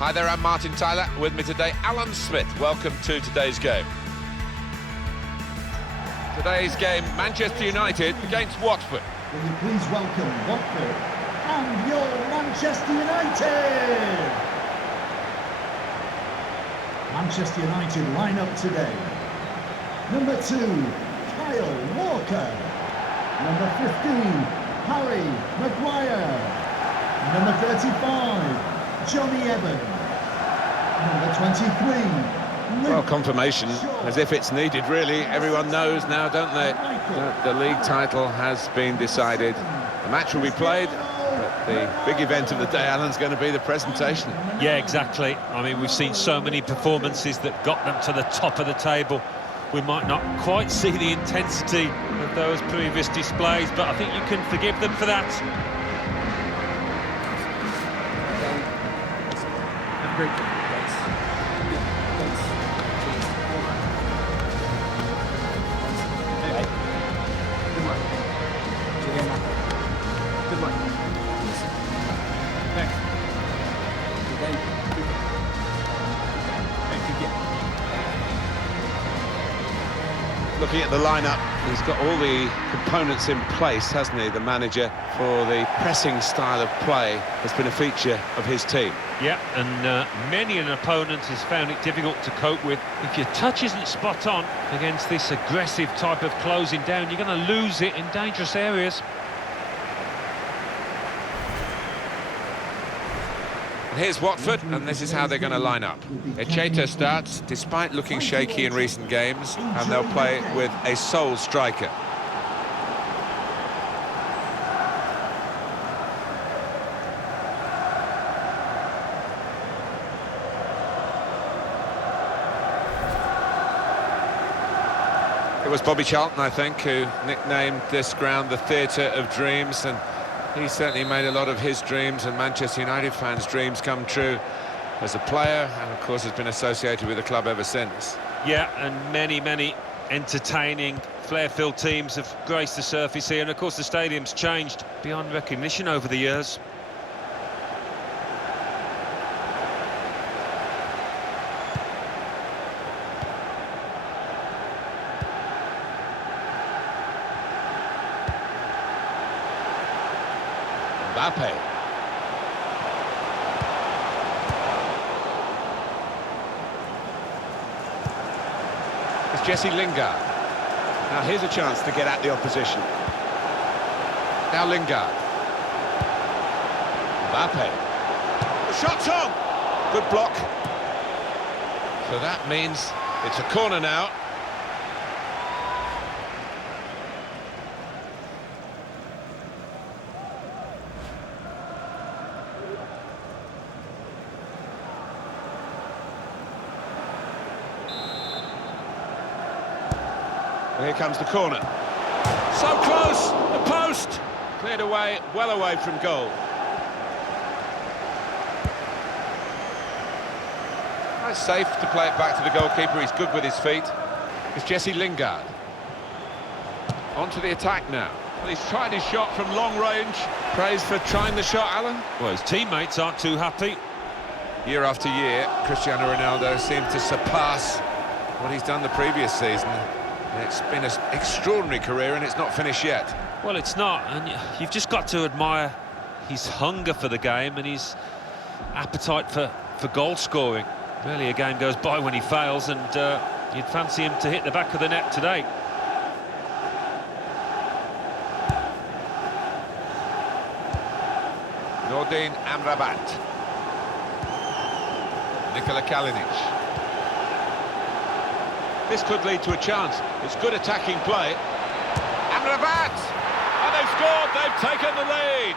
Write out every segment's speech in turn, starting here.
Hi there, I'm Martin Tyler. With me today, Alan Smith. Welcome to today's game. Today's game, Manchester United against Watford. Will you please welcome Watford and your Manchester United? Manchester United line up today. Number 2, Kyle Walker. Number 15, Harry Maguire. Number 35, Johnny Evans. Number 23. Well, confirmation, as if it's needed, really. Everyone knows now, don't they, that the league title has been decided. The match will be played, but the big event of the day, Alan's going to be the presentation. Yeah, exactly. I mean, we've seen so many performances that got them to the top of the table. We might not quite see the intensity of those previous displays, but I think you can forgive them for that. Have a great day. Good luck. Thanks. Looking at the lineup, he's got all the components in place, hasn't he, the manager, for the pressing style of play has been a feature of his team. Yeah, and many an opponent has found it difficult to cope with. If your touch isn't spot on against this aggressive type of closing down, you're going to lose it in dangerous areas. And here's Watford, and this is how they're going to line up. S8.E213 starts, despite looking shaky in recent games, and they'll play with a sole striker. It was Bobby Charlton, I think, who nicknamed this ground the Theatre of Dreams, and he certainly made a lot of his dreams and Manchester United fans' dreams come true as a player, and of course has been associated with the club ever since. Yeah, and many entertaining, flair-filled teams have graced the surface here, and of course the stadium's changed beyond recognition over the years. Mbappe. It's Jesse Lingard. Now here's a chance to get at the opposition. Now Lingard. Mbappe. The shot's on! Good block. So that means it's a corner now. Here comes the corner. So close! The post! Cleared away, well away from goal. It's safe to play it back to the goalkeeper. He's good with his feet. It's Jesse Lingard. On to the attack now. Well, he's tried his shot from long range. Praise for trying the shot, Alan. Well, his teammates aren't too happy. Year after year, Cristiano Ronaldo seems to surpass what he's done the previous season. It's been an extraordinary career and it's not finished yet. Well, it's not, and you've just got to admire his hunger for the game and his appetite for goal scoring. Really, a game goes by when he fails, and you'd fancy him to hit the back of the net today. Nordin Amrabat. Nikola Kalinic. This could lead to a chance. It's good attacking play. Amrabat! And they've scored, they've taken the lead.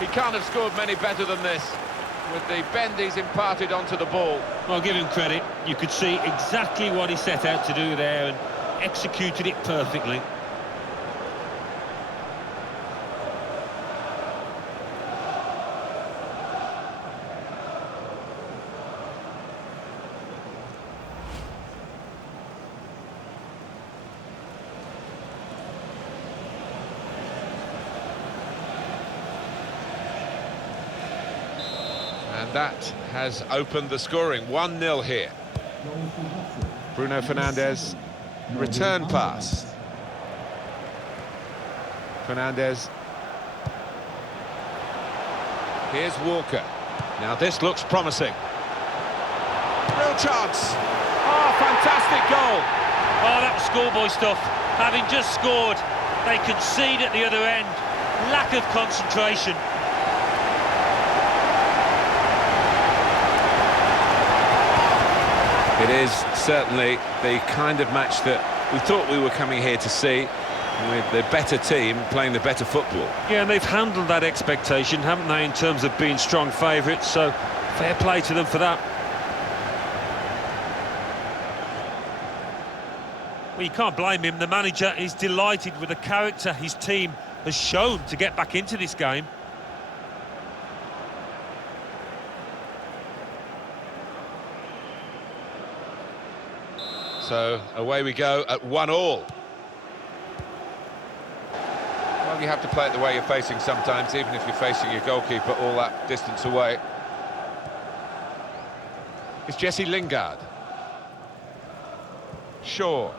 He can't have scored many better than this, with the bend he's imparted onto the ball. Well, give him credit. You could see exactly what he set out to do there and executed it perfectly. that has opened the scoring. 1-0 here. Bruno Fernandes, return pass. Fernandes. Here's Walker. Now this looks promising. Real chance. Oh, fantastic goal. Oh, that was schoolboy stuff. Having just scored, they concede at the other end. Lack of concentration. It is certainly the kind of match that we thought we were coming here to see, with the better team playing the better football. Yeah, and they've handled that expectation, haven't they, in terms of being strong favourites, so fair play to them for that. Well, you can't blame him. The manager is delighted with the character his team has shown to get back into this game. So away we go at 1-1. Well, you have to play it the way you're facing sometimes, even if you're facing your goalkeeper all that distance away. It's Jesse Lingard. Shaw.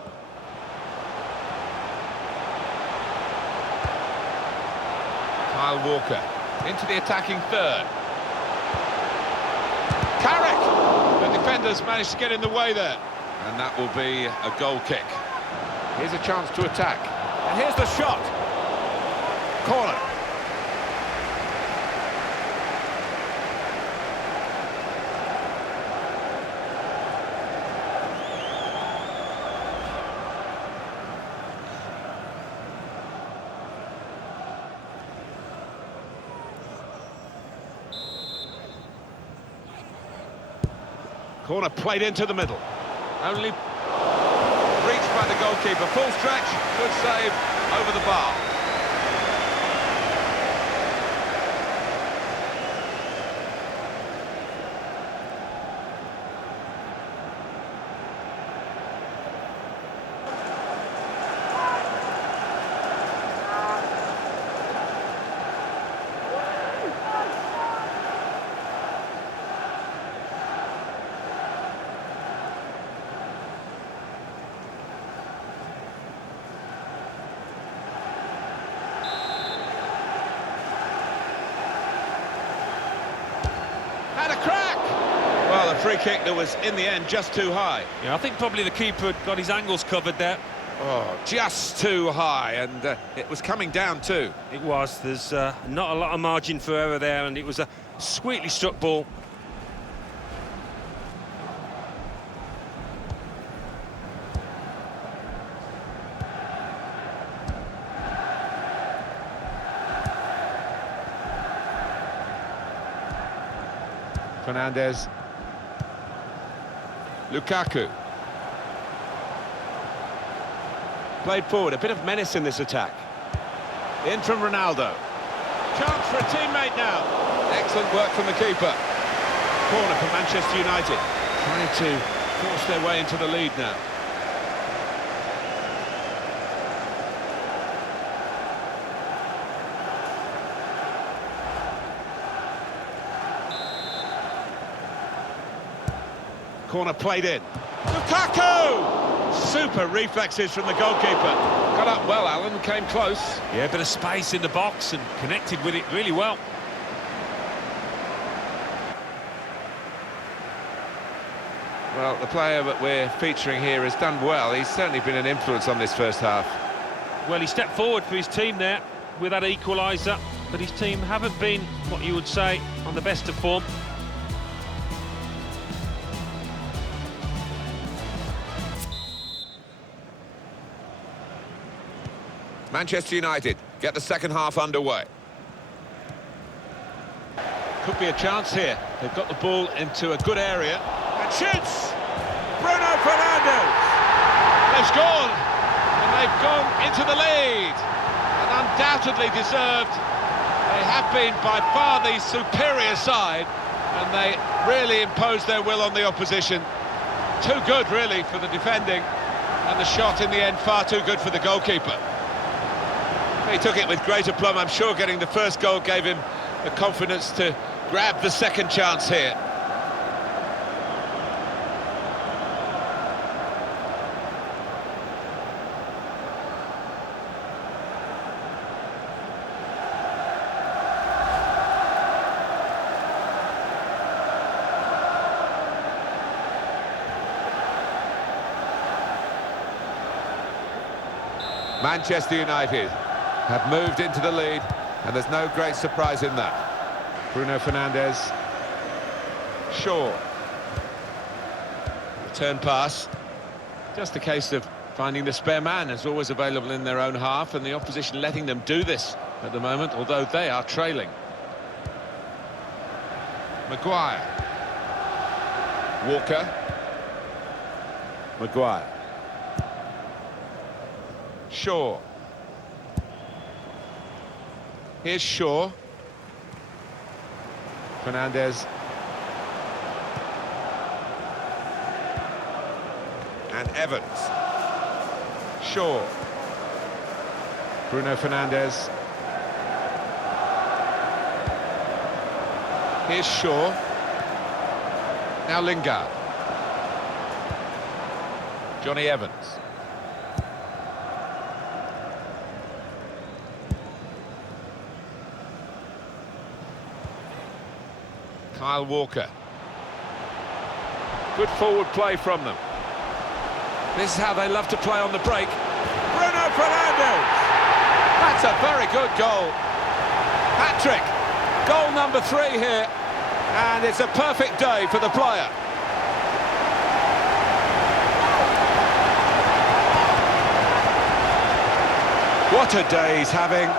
Kyle Walker into the attacking third. Carrick! The defenders managed to get in the way there. And that will be a goal kick. Here's a chance to attack. And here's the shot. Corner. Corner played into the middle. Only reached by the goalkeeper. Full stretch, good save over the bar. Had a crack! Well, a free kick that was, in the end, just too high. Yeah, I think probably the keeper got his angles covered there. Oh, just too high, and it was coming down too. It was. There's not a lot of margin for error there, and it was a sweetly struck ball. Fernandes. Lukaku. Played forward, a bit of menace in this attack. In from Ronaldo. Chance for a teammate now. Excellent work from the keeper. Corner for Manchester United. Trying to force their way into the lead now. Corner played in. Lukaku! Super reflexes from the goalkeeper. Got up well, Alan, came close. Yeah, a bit of space in the box and connected with it really well. Well, the player that we're featuring here has done well. He's certainly been an influence on this first half. Well, he stepped forward for his team there with that equaliser, but his team haven't been, what you would say, on the best of form. Manchester United get the second half underway. Could be a chance here. They've got the ball into a good area. And shoots! Bruno Fernandes! They've scored! And they've gone into the lead. And undoubtedly deserved. They have been by far the superior side. And they really imposed their will on the opposition. Too good, really, for the defending. And the shot in the end far too good for the goalkeeper. He took it with great aplomb. I'm sure getting the first goal gave him the confidence to grab the second chance here. Manchester United have moved into the lead, and there's no great surprise in that. Bruno Fernandes. Shaw. Return pass. Just a case of finding the spare man, as always available in their own half, and the opposition letting them do this at the moment, although they are trailing. Maguire. Walker. Maguire. Shaw. Here's Shaw. Fernandes. And Evans. Shaw. Bruno Fernandes. Here's Shaw. Now Lingard. Johnny Evans. Kyle Walker. Good forward play from them. This is how they love to play on the break. Bruno Fernandes! That's a very good goal. Hat-trick. Goal number 3 here. And it's a perfect day for the player. What a day he's having.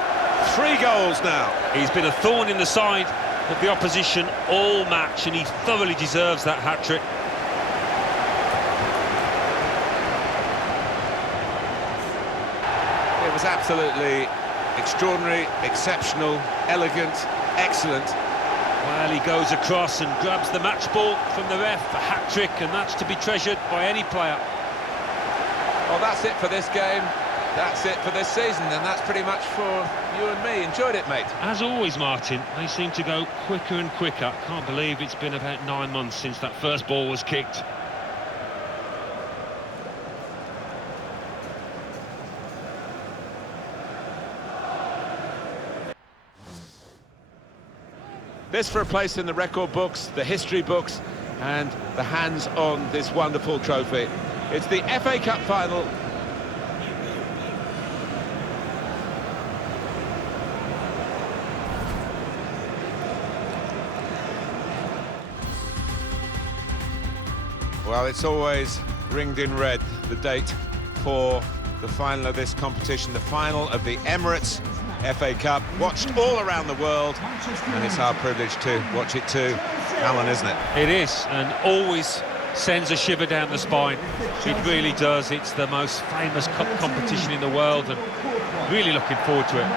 3 goals now. He's been a thorn in the side of the opposition all match, and he thoroughly deserves that hat-trick. It was absolutely extraordinary, exceptional, elegant, excellent. Well, he goes across and grabs the match ball from the ref, a hat-trick, and that's to be treasured by any player. Well, that's it for this game. That's it for this season, and that's pretty much for you and me. Enjoyed it, mate. As always, Martin, they seem to go quicker and quicker. Can't believe it's been about 9 months since that first ball was kicked. This for a place in the record books, the history books, and the hands on this wonderful trophy. It's the FA Cup final. Well, it's always ringed in red, the date for the final of this competition, the final of the Emirates FA Cup, watched all around the world, and it's our privilege to watch it too, Alan, isn't it? It is, and always sends a shiver down the spine. It really does. It's the most famous cup competition in the world, and really looking forward to it.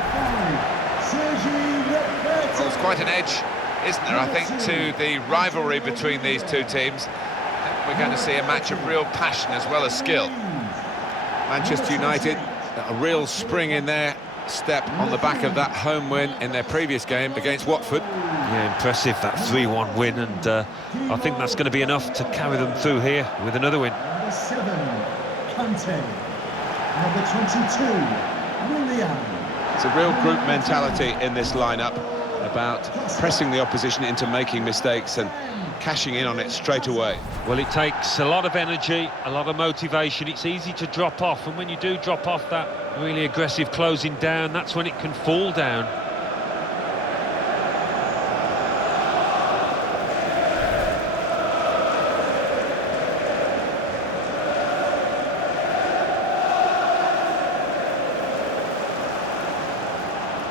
Well, there's quite an edge, isn't there, I think, to the rivalry between these two teams. We're going to see a match of real passion as well as skill. Manchester United, a real spring in their step on the back of that home win in their previous game against Watford. Yeah, impressive, that 3-1 win, and I think that's going to be enough to carry them through here with another win. Number 7, Kante. Number 22, Willian. It's a real group mentality in this lineup about pressing the opposition into making mistakes and cashing in on it straight away. Well, it takes a lot of energy, a lot of motivation. It's easy to drop off, and when you do drop off that really aggressive closing down, that's when it can fall down.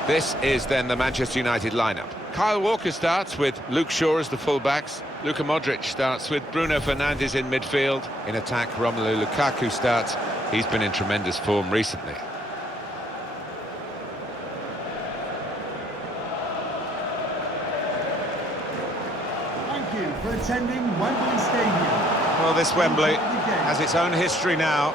This is then the Manchester United lineup. Kyle Walker starts with Luke Shaw as the fullbacks. Luka Modric starts with Bruno Fernandes in midfield. In attack, Romelu Lukaku starts. He's been in tremendous form recently. Thank you for attending Wembley Stadium. Well, this Wembley has its own history now,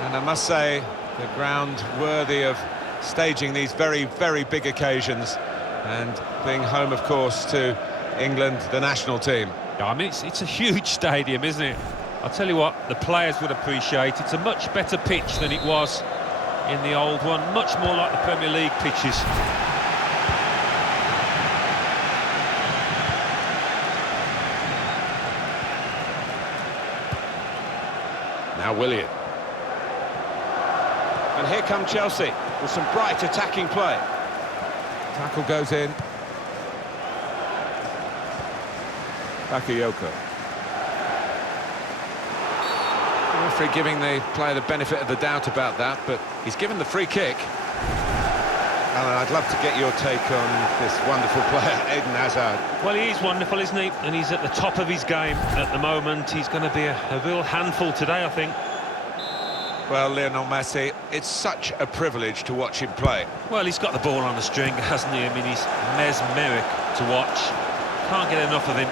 and I must say, the ground worthy of staging these very, very big occasions, and being home, of course, to England, the national team. I mean, it's a huge stadium, isn't it? I'll tell you what, the players would appreciate. It's a much better pitch than it was in the old one, much more like the Premier League pitches. Now Willian. And here come Chelsea with some bright attacking play. Tackle goes in. Bakayoko. The referee giving the player the benefit of the doubt about that, but he's given the free kick. Alan, I'd love to get your take on this wonderful player, Eden Hazard. Well, he is wonderful, isn't he? And he's at the top of his game at the moment. He's going to be a real handful today, I think. Well, Lionel Messi, it's such a privilege to watch him play. Well, he's got the ball on the string, hasn't he? I mean, he's mesmeric to watch. Can't get enough of him.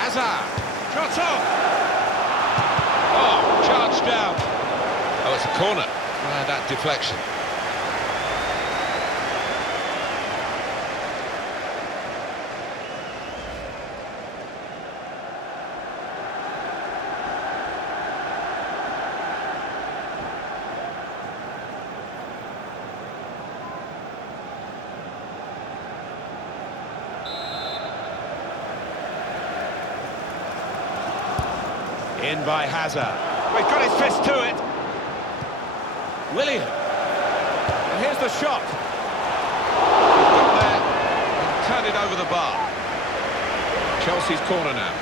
Hazard, shot off! Oh, charged down. Oh, it's a corner. That deflection. In by Hazard. Well, he's got his fist to it. Willian. And here's the shot. He's got there and turned it over the bar. Chelsea's corner now.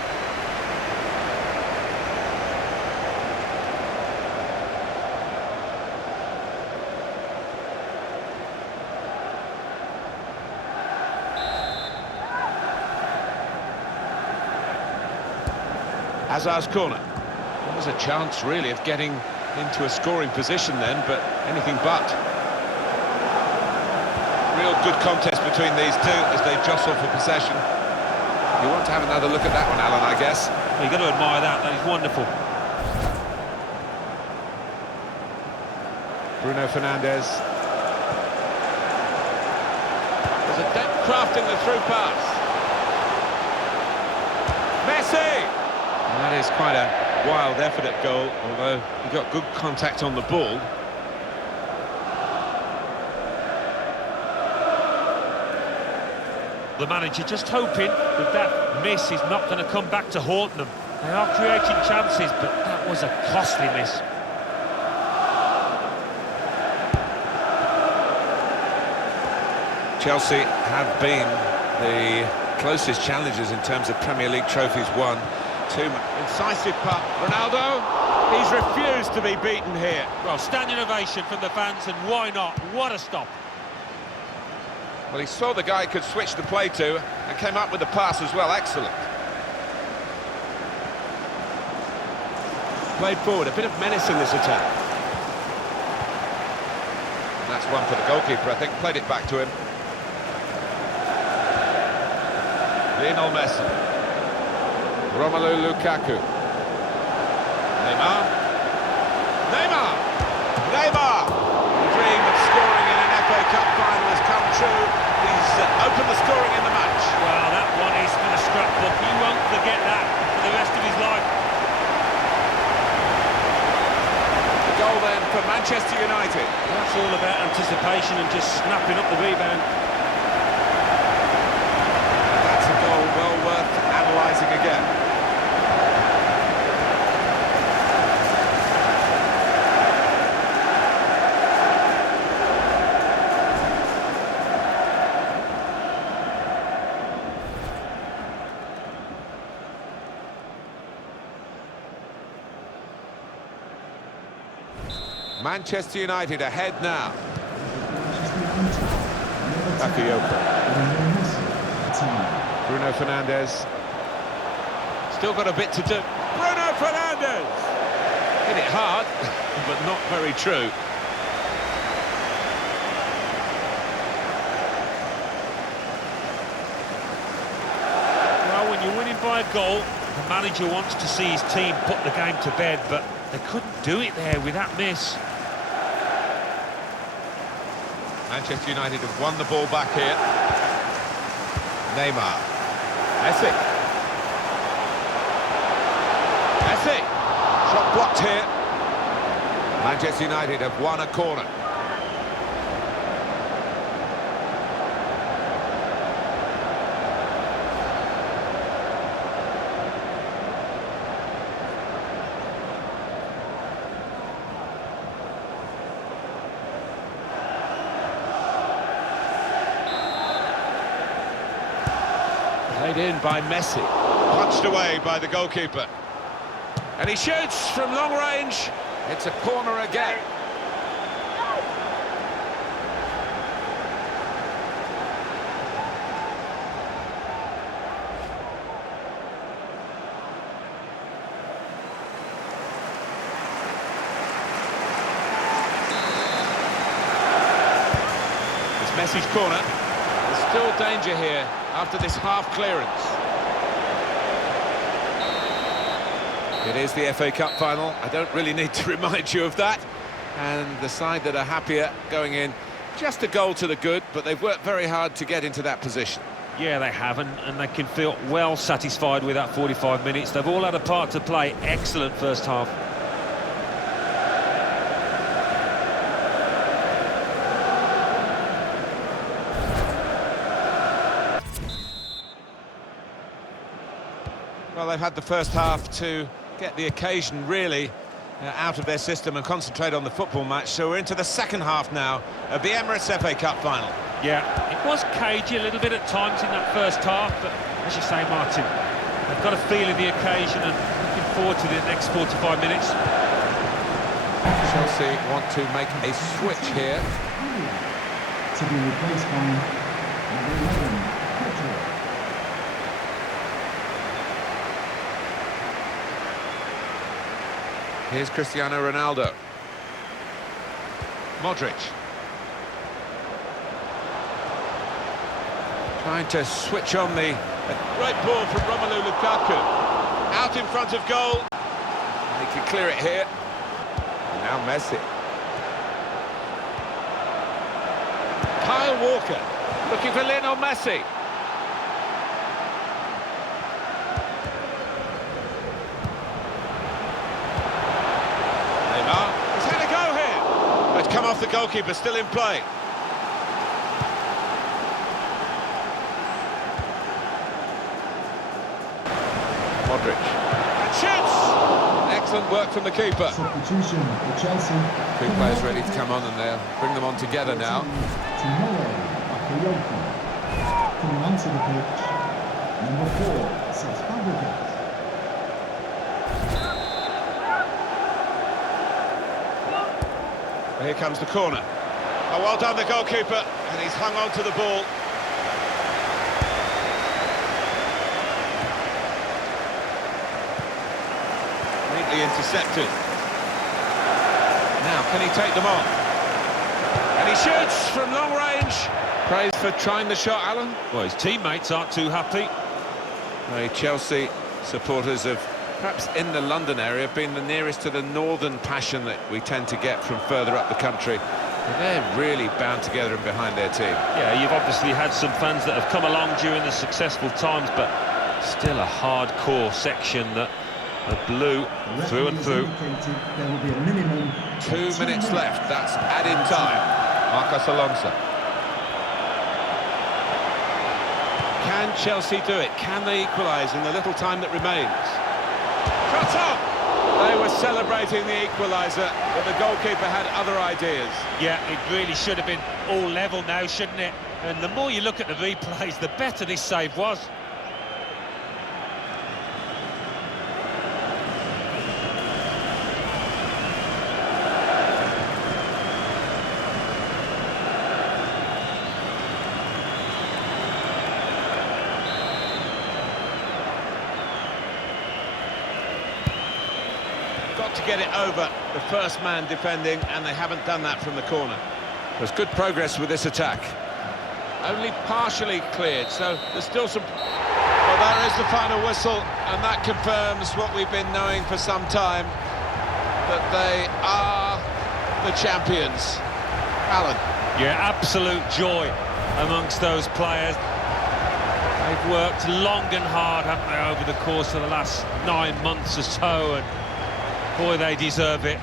Hazard's corner. There's a chance, really, of getting into a scoring position then, but anything but. Real good contest between these two as they jostle for possession. You want to have another look at that one, Alan, I guess. Well, you've got to admire that. That is wonderful. Bruno Fernandes. There's a depth crafting the through pass. Messi! And that is quite a wild effort at goal, although he got good contact on the ball. The manager just hoping that that miss is not going to come back to haunt them. They are creating chances, but that was a costly miss. Chelsea have been the closest challengers in terms of Premier League trophies won. Incisive puck. Ronaldo, he's refused to be beaten here. Well, standing ovation from the fans, and why not? What a stop. Well, he saw the guy he could switch the play to and came up with the pass as well. Excellent. Played forward, a bit of menace in this attack. And that's one for the goalkeeper, I think. Played it back to him. Lionel Messi. Romelu Lukaku. Neymar. The dream of scoring in an FA Cup final has come true. He's opened the scoring in the match. Well, that one is for the scrapbook. He won't forget that for the rest of his life. The goal then for Manchester United. That's all about anticipation and just snapping up the rebound. That's a goal well worth analysing again. Manchester United ahead now. Bakayoko. Bruno Fernandes. Still got a bit to do. Bruno Fernandes! Hit it hard, but not very true. Well, when you're winning by a goal, the manager wants to see his team put the game to bed, but they couldn't do it there with that miss. Manchester United have won the ball back here. Neymar. Messi. Messi. Shot blocked here. Manchester United have won a corner. Played in by Messi. Punched away by the goalkeeper. And he shoots from long range. It's a corner again. It's Messi's corner. There's still danger here after this half clearance. It is the FA Cup final. I don't really need to remind you of that. And the side that are happier going in just a goal to the good, but they've worked very hard to get into that position. Yeah, they haven't, and they can feel well satisfied with that 45 minutes. They've all had a part to play. Excellent first half. Well, they've had the first half to get the occasion really out of their system and concentrate on the football match. So we're into the second half now of the Emirates FA Cup final. Yeah, it was cagey a little bit at times in that first half, but as you say, Martin, they've got a feel of the occasion and looking forward to the next 45 minutes. Chelsea want to make a switch here. To be replaced by number 11, Pedro. Here's Cristiano Ronaldo. Modric. Trying to switch on the... Great ball from Romelu Lukaku. Out in front of goal. He can clear it here. And now Messi. Kyle Walker. Looking for Lionel Messi. Come off the goalkeeper, still in play. Modric. And shoots! Excellent work from the keeper. Substitution for Chelsea. Two players ready to come on, and they'll bring them on together now. Coming onto the pitch, number 4, Cesc Fabregas. Here comes the corner. Oh, well done, the goalkeeper, and he's hung on to the ball. Neatly intercepted. Now, can he take them on? And he shoots from long range. Praise for trying the shot, Alan. Well, his teammates aren't too happy. The Chelsea supporters have, perhaps in the London area, been the nearest to the northern passion that we tend to get from further up the country. But they're really bound together and behind their team. Yeah, you've obviously had some fans that have come along during the successful times, but still a hardcore section that are blue through and through. There will be a minimum 2 minutes left, that's added time. Marcos Alonso. Can Chelsea do it? Can they equalise in the little time that remains? Cut off! They were celebrating the equaliser, but the goalkeeper had other ideas. Yeah, it really should have been all level now, shouldn't it? And the more you look at the replays, the better this save was. Got to get it over the first man defending, and they haven't done that from the corner. There's good progress with this attack. Only partially cleared, so there's still some... Well, there is the final whistle, and that confirms what we've been knowing for some time, that they are the champions. Alan. Yeah, absolute joy amongst those players. They've worked long and hard, haven't they, over the course of the last 9 months or so, and boy, they deserve it.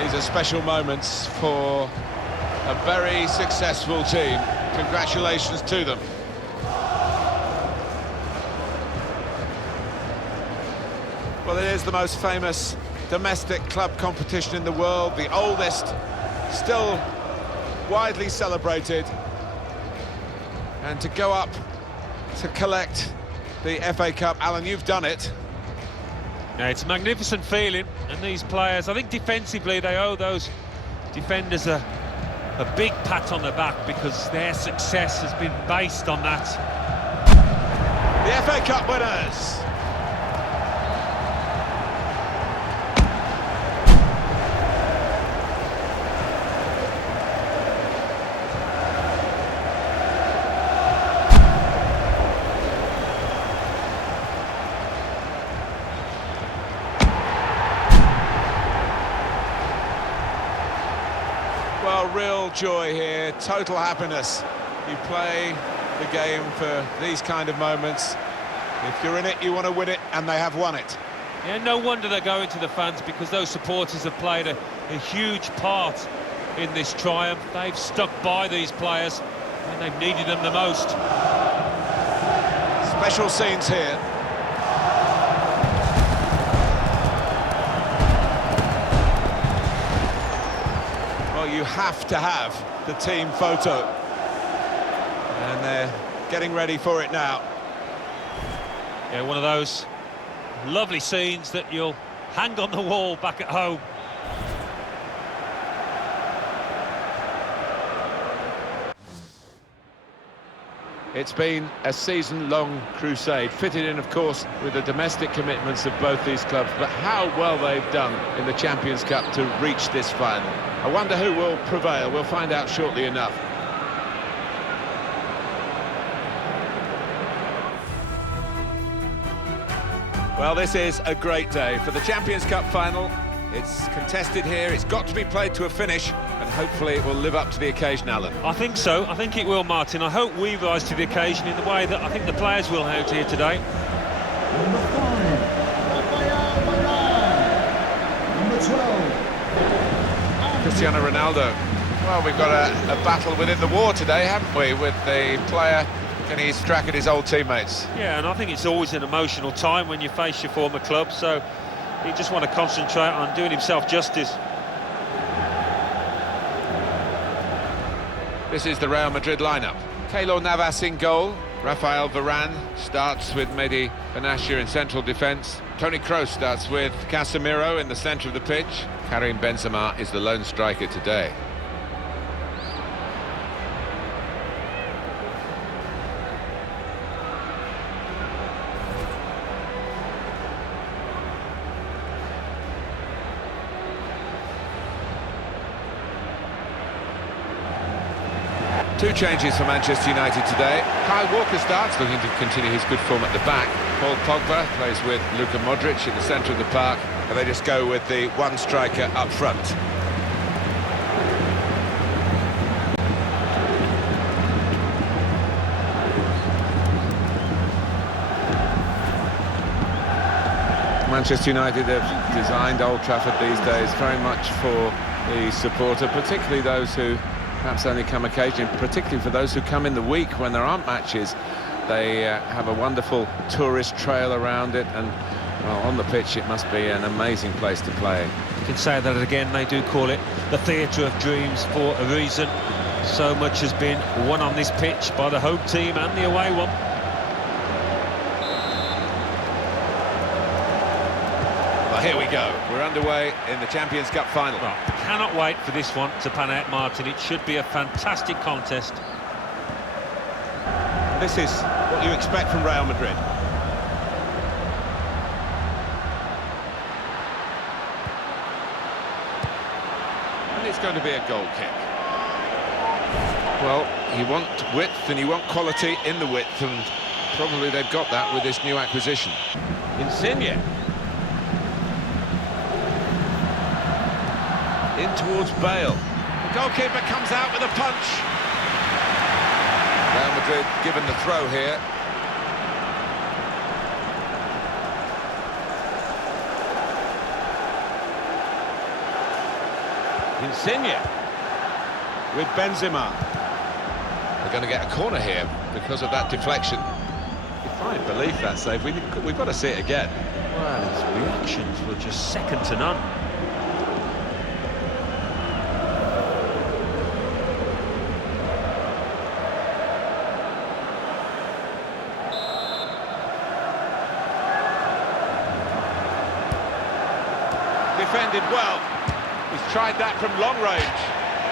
These are special moments for a very successful team. Congratulations to them. Well, it is the most famous domestic club competition in the world, the oldest, still widely celebrated. And to go up to collect the FA Cup, Alan, you've done it. Yeah, it's a magnificent feeling, and these players, I think defensively they owe those defenders a big pat on the back, because their success has been based on that. The FA Cup winners. Well, real joy here, total happiness. You play the game for these kind of moments. If you're in it, you want to win it, and they have won it. Yeah, no wonder they're going to the fans, because those supporters have played a huge part in this triumph. They've stuck by these players when they've needed them the most. Special scenes here. Well, you have to have the team photo. And they're getting ready for it now. Yeah, one of those lovely scenes that you'll hang on the wall back at home. It's been a season-long crusade, fitted in, of course, with the domestic commitments of both these clubs, but how well they've done in the Champions Cup to reach this final. I wonder who will prevail. We'll find out shortly enough. Well, this is a great day for the Champions Cup final. It's contested here, it's got to be played to a finish, and hopefully it will live up to the occasion, Alan. I think so, I think it will, Martin. I hope we rise to the occasion in the way that I think the players will out here today. Number 5, Number 12, Cristiano Ronaldo. Well, we've got a battle within the war today, haven't we, with the player getting his crack at his old teammates. Yeah, and I think it's always an emotional time when you face your former club, so he just want to concentrate on doing himself justice. This is the Real Madrid lineup. Keylor Navas in goal. Rafael Varane starts with Mehdi Benatia in central defence. Toni Kroos starts with Casemiro in the centre of the pitch. Karim Benzema is the lone striker today. Two changes for Manchester United today. Kyle Walker starts, looking to continue his good form at the back. Paul Pogba plays with Luka Modric in the centre of the park, and they just go with the one striker up front. Manchester United have designed Old Trafford these days very much for the supporter, particularly those who perhaps only come occasionally, particularly for those who come in the week when there aren't matches. They have a wonderful tourist trail around it, and well, on the pitch it must be an amazing place to play. You can say that again, they do call it the theatre of dreams for a reason. So much has been won on this pitch by the home team and the away one. Well, here we go. We're underway in the Champions Cup final. Well, cannot wait for this one to pan out, Martin. It should be a fantastic contest. This is what you expect from Real Madrid. And it's going to be a goal kick. Well, you want width and you want quality in the width, and probably they've got that with this new acquisition. Insigne. In towards Bale. Goalkeeper comes out with a punch. Real Madrid given the throw here. Insigne with Benzema. They're going to get a corner here because of that deflection. Fine, believe that save. We've got to see it again. Well, his reactions were just second to none. Defended well. He's tried that from long range.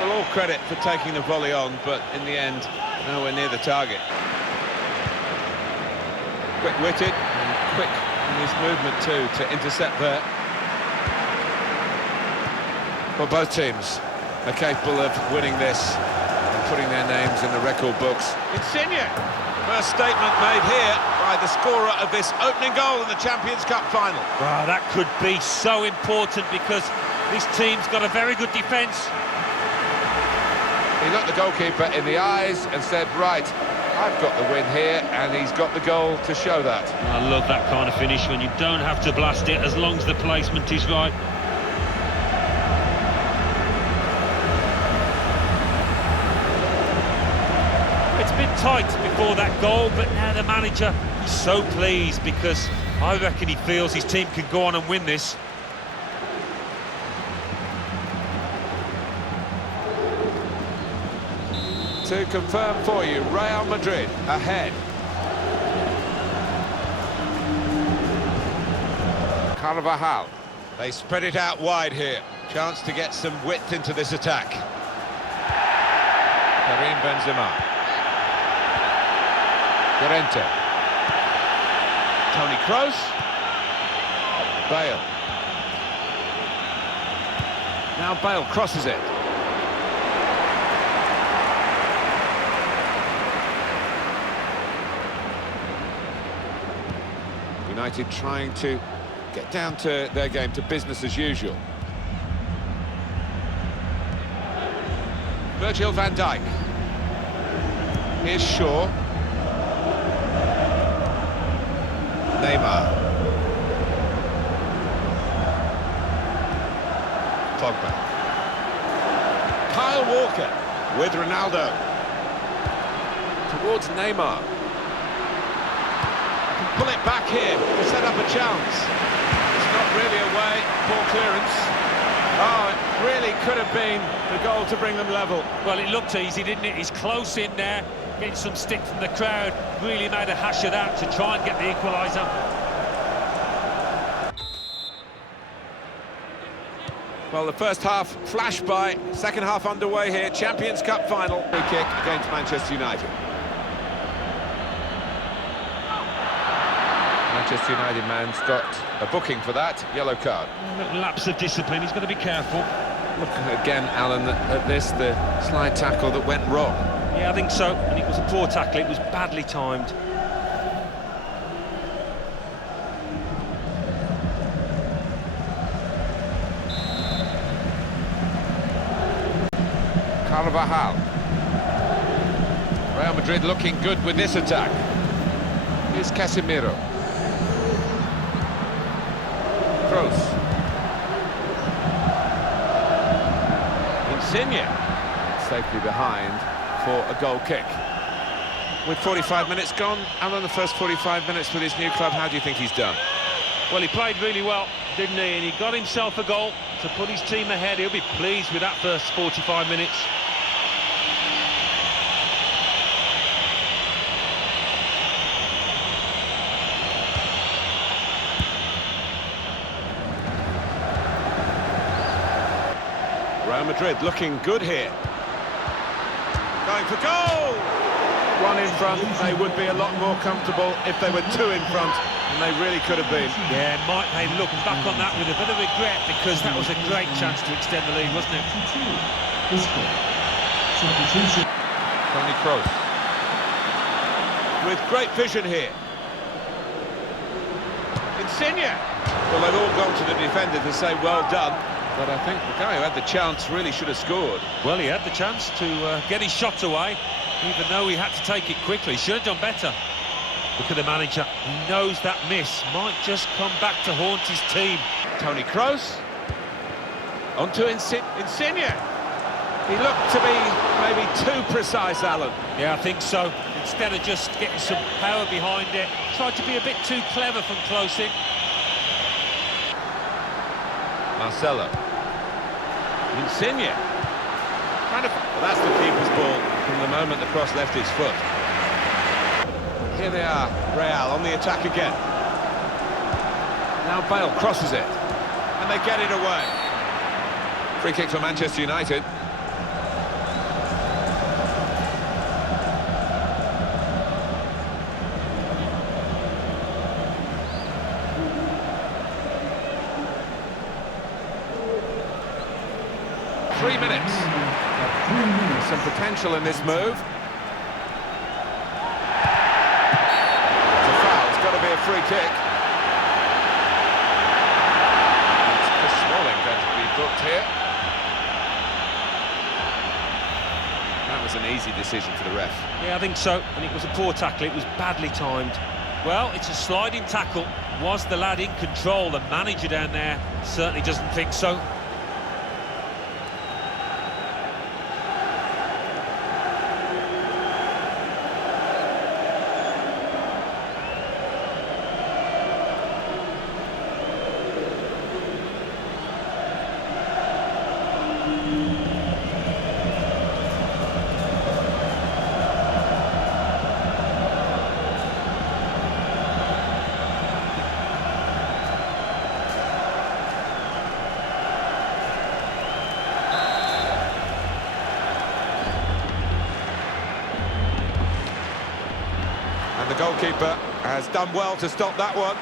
Well, all credit for taking the volley on, but in the end, nowhere near the target. Quick-witted and quick in his movement too to intercept there. Well, both teams are capable of winning this and putting their names in the record books. Insigne, first statement made here by the scorer of this opening goal in the Champions Cup final. Wow, that could be so important because this team's got a very good defence. He looked the goalkeeper in the eyes and said, right, I've got the win here, and he's got the goal to show that. I love that kind of finish when you don't have to blast it as long as the placement is right. It's been tight before that goal, but now the manager is so pleased because I reckon he feels his team can go on and win this. To confirm for you, Real Madrid ahead. Carvajal. They spread it out wide here. Chance to get some width into this attack. Karim Benzema. Llorente. Toni Kroos. Bale. Now Bale crosses it. United trying to get down to their game, to business as usual. Virgil van Dijk. Here's Shaw. Neymar. Pogba. Kyle Walker with Ronaldo. Towards Neymar. Pull it back here to set up a chance. It's not really away, poor clearance. Oh, it really could have been the goal to bring them level. Well, it looked easy, didn't it? He's close in there, getting some stick from the crowd. Really made a hash of that to try and get the equaliser. Well, the first half flashed by, second half underway here. Champions Cup final. Free kick against Manchester United. Manchester United man's got a booking for that, yellow card. A little lapse of discipline, he's got to be careful. Look again, Alan, at this, the slide tackle that went wrong. Yeah, I think so, and it was a poor tackle, it was badly timed. Carvajal. Real Madrid looking good with this attack. Here's Casemiro. Kroos. Insigne. Safely behind for a goal kick. With 45 minutes gone, Alan, the first 45 minutes with his new club, how do you think he's done? Well, he played really well, didn't he? And he got himself a goal to put his team ahead. He'll be pleased with that first 45 minutes. Real Madrid looking good here. Going for goal! One in front, they would be a lot more comfortable if they were two in front, and they really could have been. Yeah, might they look back on that with a bit of regret, because that was a great chance to extend the lead, wasn't it? Toni Kroos. With great vision here. Insigne. Well, they've all gone to the defender to say well done. but I think the guy who had the chance really should have scored. Well, he had the chance to get his shot away, even though he had to take it quickly. Should have done better. Look at the manager. He knows that miss might just come back to haunt his team. Tony Kroos. On to Insigne. He looked to be maybe too precise, Alan. Yeah, I think so. Instead of just getting some power behind it, tried to be a bit too clever from close in. Marcelo. Insigne. Well, that's the keeper's ball from the moment the cross left his foot. Here they are, Real on the attack again. Now Bale crosses it, and they get it away. Free kick for Manchester United. Three minutes. Some potential in this move. It's a foul. It's got to be a free kick. It's Chris Smalling going to be booked here. That was an easy decision for the ref. Yeah, I think so. And it was a poor tackle. It was badly timed. Well, it's a sliding tackle. Was the lad in control? The manager down there certainly doesn't think so. The goalkeeper has done well to stop that one.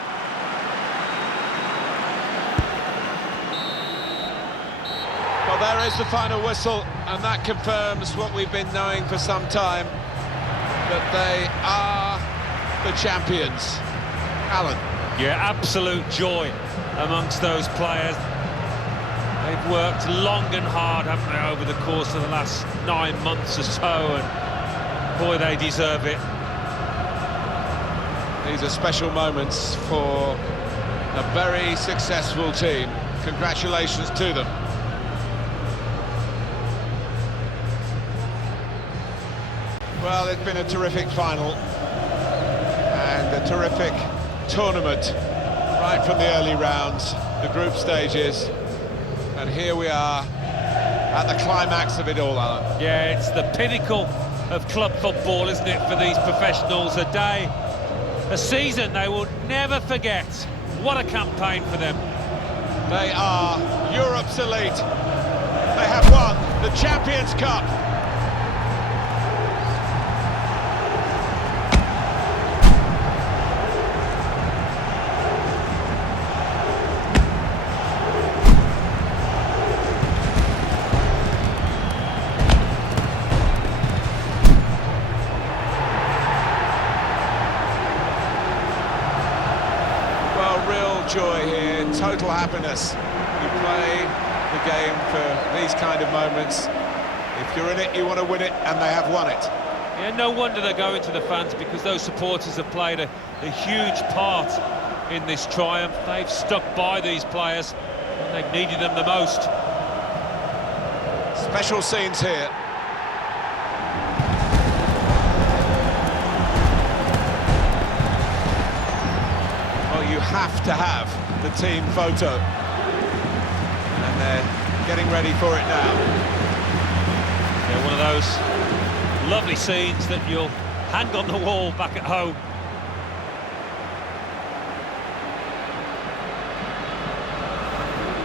Well, there is the final whistle, and that confirms what we've been knowing for some time, that they are the champions. Alan. Yeah, absolute joy amongst those players. They've worked long and hard, haven't they, over the course of the last 9 months or so, and boy, they deserve it. These are special moments for a very successful team. Congratulations to them. Well, it's been a terrific final and a terrific tournament right from the early rounds, the group stages, and here we are at the climax of it all, Alan. Yeah, it's the pinnacle of club football, isn't it, for these professionals? A day, a season they will never forget. What a campaign for them. They are Europe's elite. They have won the Champions Cup. Joy here, total happiness. You play the game for these kind of moments. If you're in it, you want to win it, and they have won it. Yeah, no wonder they're going to the fans, because those supporters have played a huge part in this triumph. They've stuck by these players when they've needed them the most. Special scenes here. You have to have the team photo, and they're getting ready for it now. Yeah, one of those lovely scenes that you'll hang on the wall back at home.